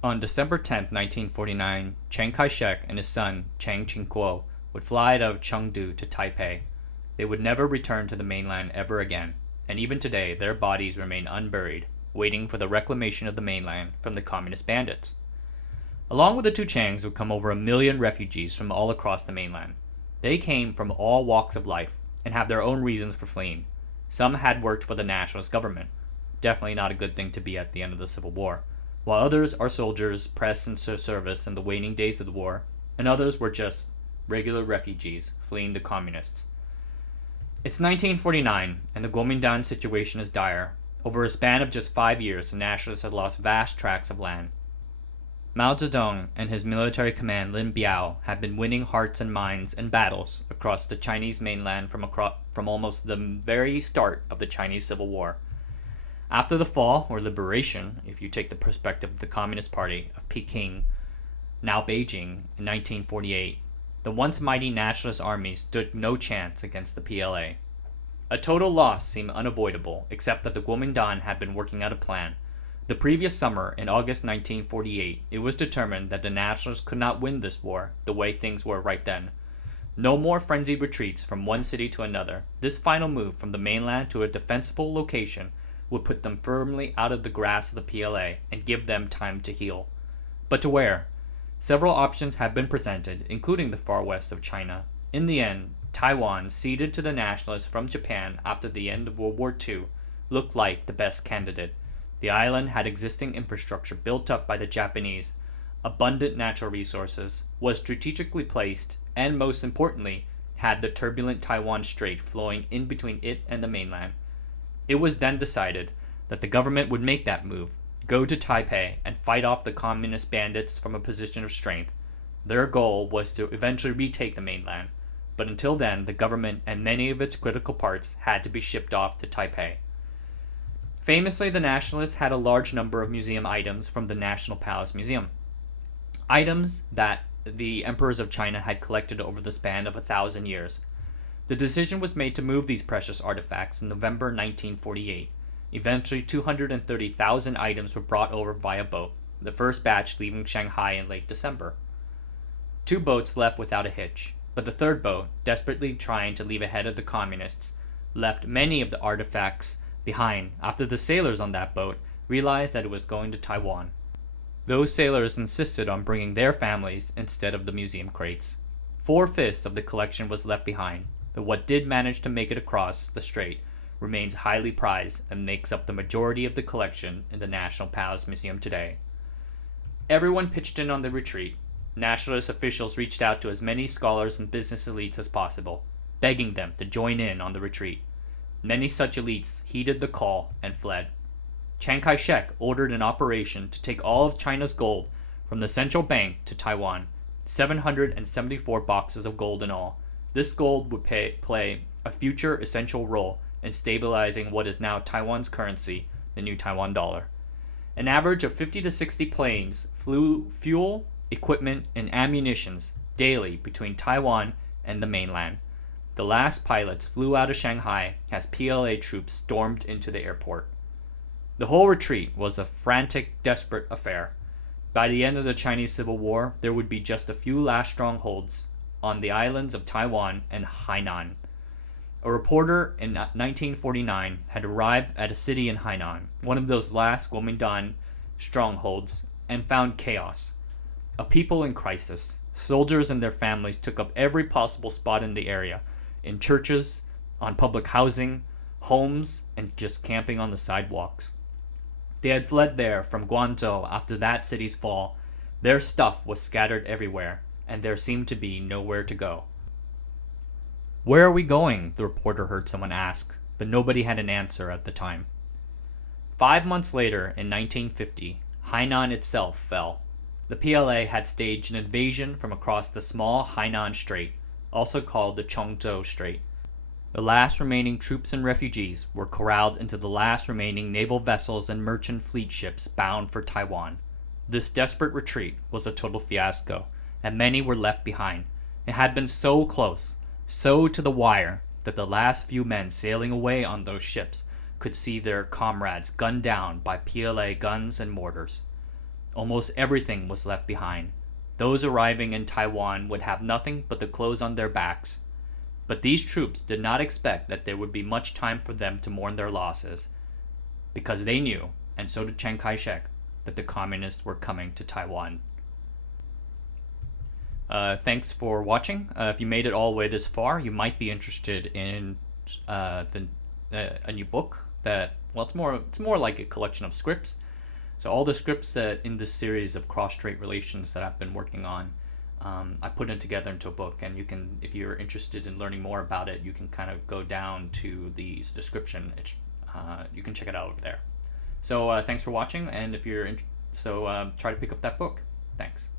On December 10, 1949, Chiang Kai-shek and his son, Chiang Ching-kuo, would fly out of Chengdu to Taipei. They would never return to the mainland ever again, and even today their bodies remain unburied, waiting for the reclamation of the mainland from the communist bandits. Along with the two Chiangs would come over 1 million refugees from all across the mainland. They came from all walks of life and have their own reasons for fleeing. Some had worked for the nationalist government, definitely not a good thing to be at the end of the Civil War, while others are soldiers pressed into service in the waning days of the war, and others were just regular refugees fleeing the communists. It's 1949, and the Kuomintang situation is dire. Over a span of just 5 years, the nationalists had lost vast tracts of land. Mao Zedong and his military command Lin Biao had been winning hearts and minds in battles across the Chinese mainland from almost the very start of the Chinese Civil War. After the fall, or liberation, if you take the perspective of the Communist Party of Peking, now Beijing, in 1948, the once mighty nationalist army stood no chance against the PLA. A total loss seemed unavoidable, except that the Kuomintang had been working out a plan. The previous summer, in August 1948, it was determined that the nationalists could not win this war the way things were right then. No more frenzied retreats from one city to another. This final move from the mainland to a defensible location would put them firmly out of the grasp of the PLA and give them time to heal. But to where? Several options had been presented, including the far west of China. In the end, Taiwan, ceded to the nationalists from Japan after the end of World War II, looked like the best candidate. The island had existing infrastructure built up by the Japanese, abundant natural resources, was strategically placed, and most importantly, had the turbulent Taiwan Strait flowing in between it and the mainland. It was then decided that the government would make that move, go to Taipei, and fight off the communist bandits from a position of strength. Their goal was to eventually retake the mainland, but until then, the government and many of its critical parts had to be shipped off to Taipei. Famously, the nationalists had a large number of museum items from the National Palace Museum, items that the emperors of China had collected over the span of 1,000 years. The decision was made to move these precious artifacts in November 1948. Eventually, 230,000 items were brought over via boat, the first batch leaving Shanghai in late December. 2 boats left without a hitch, but the third boat, desperately trying to leave ahead of the communists, left many of the artifacts behind after the sailors on that boat realized that it was going to Taiwan. Those sailors insisted on bringing their families instead of the museum crates. 4/5 of the collection was left behind, but what did manage to make it across the strait remains highly prized and makes up the majority of the collection in the National Palace Museum today. Everyone pitched in on the retreat. Nationalist officials reached out to as many scholars and business elites as possible, begging them to join in on the retreat. Many such elites heeded the call and fled. Chiang Kai-shek ordered an operation to take all of China's gold from the central bank to Taiwan, 774 boxes of gold in all. This gold would play a future essential role in stabilizing what is now Taiwan's currency, the new Taiwan dollar. An average of 50 to 60 planes flew fuel, equipment, and ammunitions daily between Taiwan and the mainland. The last pilots flew out of Shanghai as PLA troops stormed into the airport. The whole retreat was a frantic, desperate affair. By the end of the Chinese Civil War, there would be just a few last strongholds on the islands of Taiwan and Hainan. A reporter in 1949 had arrived at a city in Hainan, one of those last Kuomintang strongholds, and found chaos. A people in crisis. Soldiers and their families took up every possible spot in the area, in churches, on public housing, homes, and just camping on the sidewalks. They had fled there from Guangzhou after that city's fall. Their stuff was scattered everywhere, and there seemed to be nowhere to go. "Where are we going?" the reporter heard someone ask, but nobody had an answer at the time. 5 months later, in 1950, Hainan itself fell. The PLA had staged an invasion from across the small Hainan Strait, also called the Chongzhou Strait. The last remaining troops and refugees were corralled into the last remaining naval vessels and merchant fleet ships bound for Taiwan. This desperate retreat was a total fiasco, and many were left behind. It had been so close, so to the wire, that the last few men sailing away on those ships could see their comrades gunned down by PLA guns and mortars. Almost everything was left behind. Those arriving in Taiwan would have nothing but the clothes on their backs. But these troops did not expect that there would be much time for them to mourn their losses, because they knew, and so did Chiang Kai-shek, that the communists were coming to Taiwan. Thanks for watching. If you made it all the way this far, you might be interested in a new book that, well, it's more like a collection of scripts. So all the scripts that in this series of cross-strait relations that I've been working on, I put it together into a book, and you can, if you're interested in learning more about it, you can kind of go down to the description. You can check it out over there. So thanks for watching, and if you're try to pick up that book. Thanks.